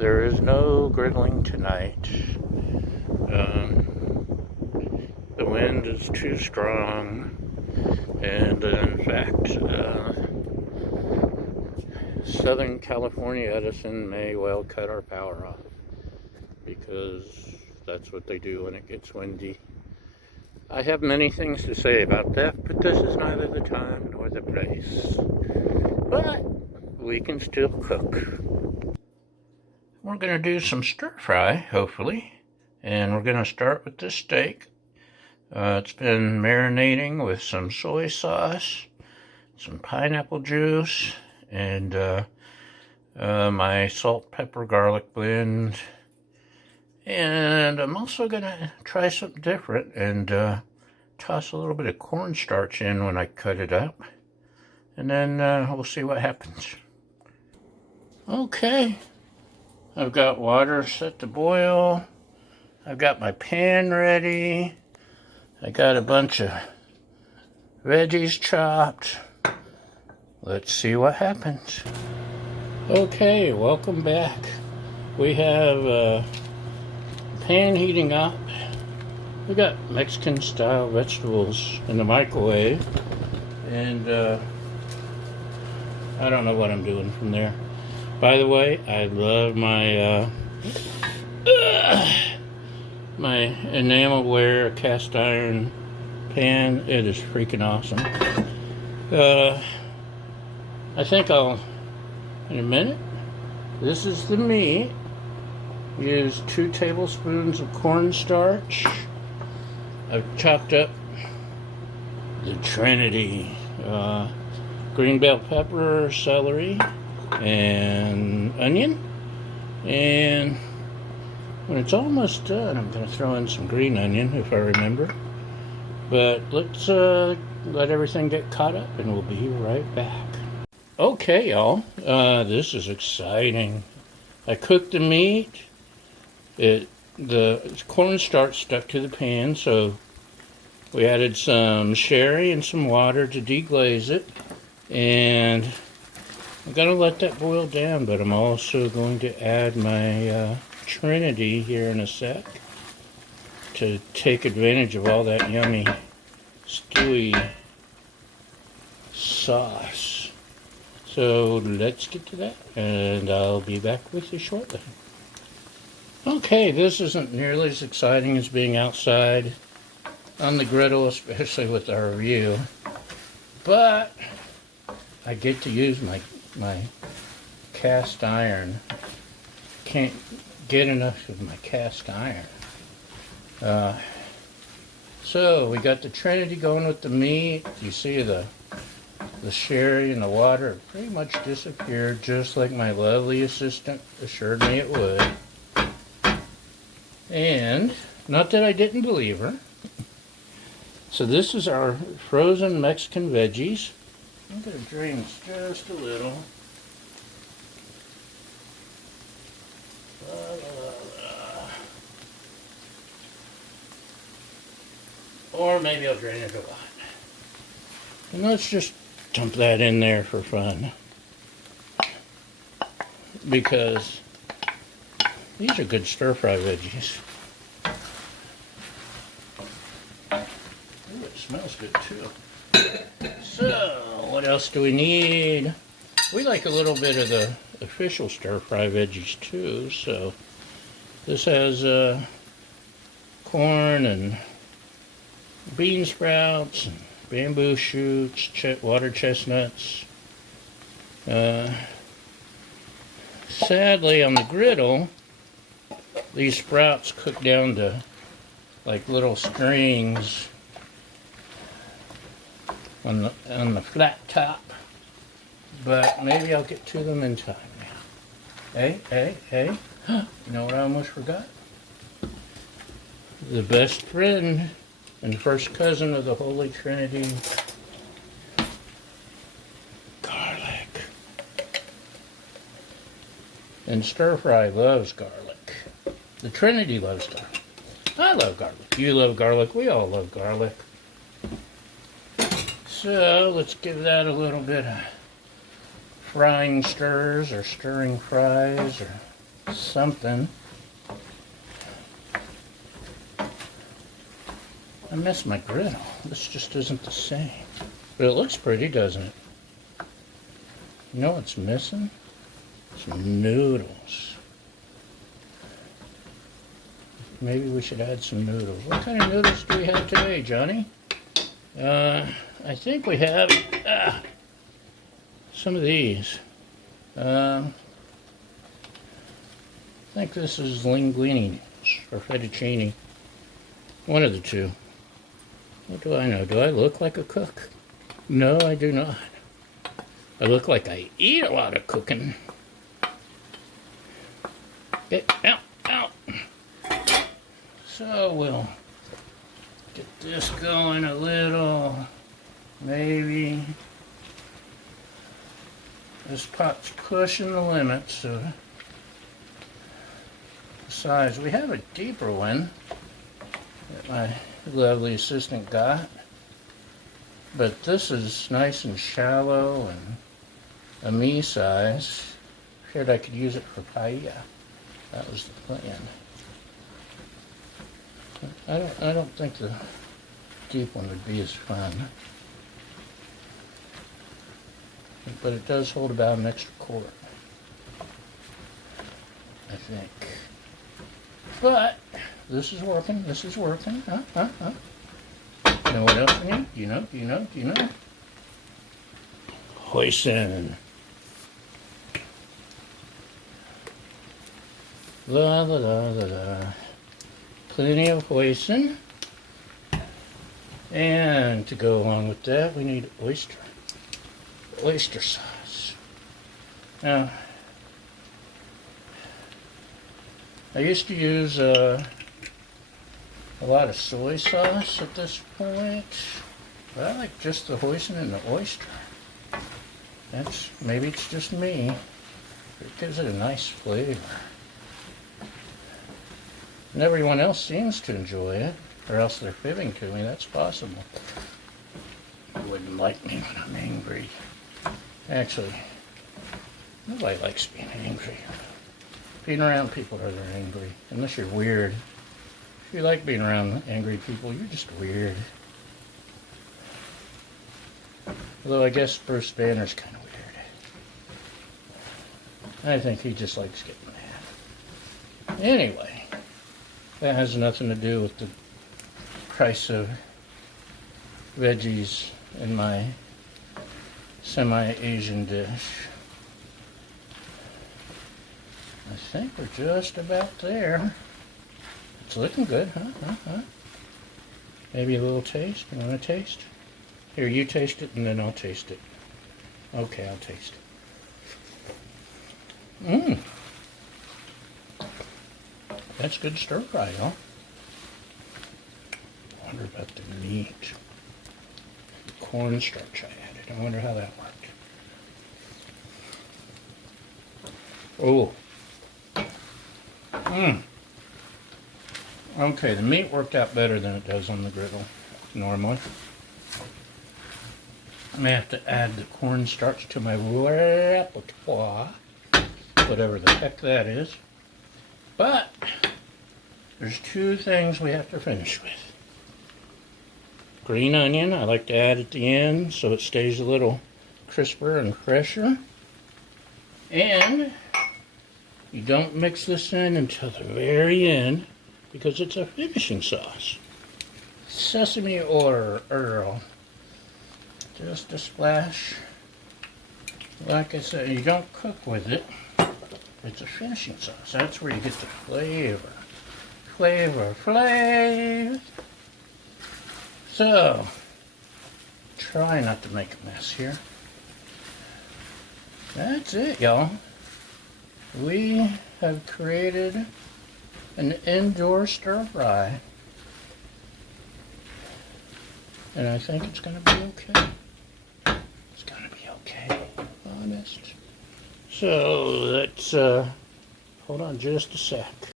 there is no griddling tonight. The wind is too strong, and in fact, Southern California Edison may well cut our power off because that's what they do when it gets windy. I have many things to say about that, but this is neither the time nor the place. But we can still cook. We're going to do some stir fry, hopefully, and we're going to start with this steak. It's been marinating with some soy sauce, some pineapple juice, and my salt, pepper, garlic blend. And I'm also going to try something different and toss a little bit of cornstarch in when I cut it up. And then we'll see what happens. Okay, I've got water set to boil. I've got my pan ready. I got a bunch of veggies chopped. Let's see what happens. Okay, welcome back. We have pan heating up. We got Mexican style vegetables in the microwave, and I don't know what I'm doing from there. By the way, I love my my Enameled cast iron pan. It is freaking awesome. I think I'll, in a minute, this is the meat. Use 2 tablespoons of cornstarch. I've chopped up the Trinity, green bell pepper, celery, and onion. And when it's almost done, I'm going to throw in some green onion, if I remember. But let's let everything get caught up, and we'll be right back. Okay, y'all. This is exciting. I cooked the meat. The cornstarch stuck to the pan, so we added some sherry and some water to deglaze it. And I'm going to let that boil down, but I'm also going to add my Trinity here in a sec to take advantage of all that yummy stewy sauce. So let's get to that, and I'll be back with you shortly. Okay, this isn't nearly as exciting as being outside on the griddle, especially with our view, but I get to use my cast iron. Can't get enough of my cast iron. So we got the Trinity going with the meat. You see the sherry and the water pretty much disappeared, just like my lovely assistant assured me it would. And not that I didn't believe her. So this is our frozen Mexican veggies. I'm going to drain this just a little. Or maybe I'll drain it a lot. And let's just dump that in there for fun. Because these are good stir-fry veggies. Ooh, it smells good too. So, what else do we need? We like a little bit of the official stir-fry veggies too. So, this has corn and bean sprouts, and bamboo shoots, water chestnuts. Sadly, on the griddle, these sprouts cook down to like little strings on the flat top, but maybe I'll get to them in time now. Hey! You know what I almost forgot? The best friend and first cousin of the Holy Trinity, garlic. And stir fry loves garlic. The Trinity loves garlic. I love garlic. You love garlic. We all love garlic. So let's give that a little bit of frying stirs or stirring fries or something. I miss my griddle. This just isn't the same. But it looks pretty, doesn't it? You know what's missing? Some noodles. Maybe we should add some noodles. What kind of noodles do we have today, Johnny? I think we have some of these. I think this is linguine or fettuccine. One of the two. What do I know? Do I look like a cook? No, I do not. I look like I eat a lot of cooking. Out, out. So we'll get this going a little. Maybe. This pot's pushing the limits of the size. We have a deeper one that my lovely assistant got, but this is nice and shallow and a me size. Figured I could use it for paella. That was the plan. I don't think the deep one would be as fun, but it does hold about an extra quart, I think. But this is working. This is working. You know what else we need? You know. Hoisin. La la la la la. Plenty of hoisin. And to go along with that, we need oyster sauce. Now, I used to use a lot of soy sauce at this point, but I like just the hoisin and the oyster. Maybe it's just me, but it gives it a nice flavor. And everyone else seems to enjoy it, or else they're fibbing to me. That's possible. They wouldn't like me when I'm angry. Actually, nobody likes being angry. Being around people that are angry, unless you're weird. If you like being around angry people, you're just weird. Although I guess Bruce Banner's kind of weird. I think he just likes getting mad. Anyway, that has nothing to do with the price of veggies in my semi-Asian dish. I think we're just about there. It's looking good, huh? Maybe a little taste. You want to taste? Here, you taste it, and then I'll taste it. Okay, I'll taste it. That's good stir fry, huh? I wonder about the meat. The cornstarch I added. I wonder how that worked. Oh. Okay, the meat worked out better than it does on the griddle normally. I may have to add the cornstarch to my repertoire, whatever the heck that is. But there's two things we have to finish with. Green onion, I like to add at the end so it stays a little crisper and fresher. And you don't mix this in until the very end because it's a finishing sauce. Sesame oil. Just a splash. Like I said, you don't cook with it. It's a finishing sauce. That's where you get the flavor. Flavor. So, try not to make a mess here. That's it, y'all. We have created an indoor stir fry. And I think it's going to be okay. It's going to be okay, honest. So let's hold on just a sec.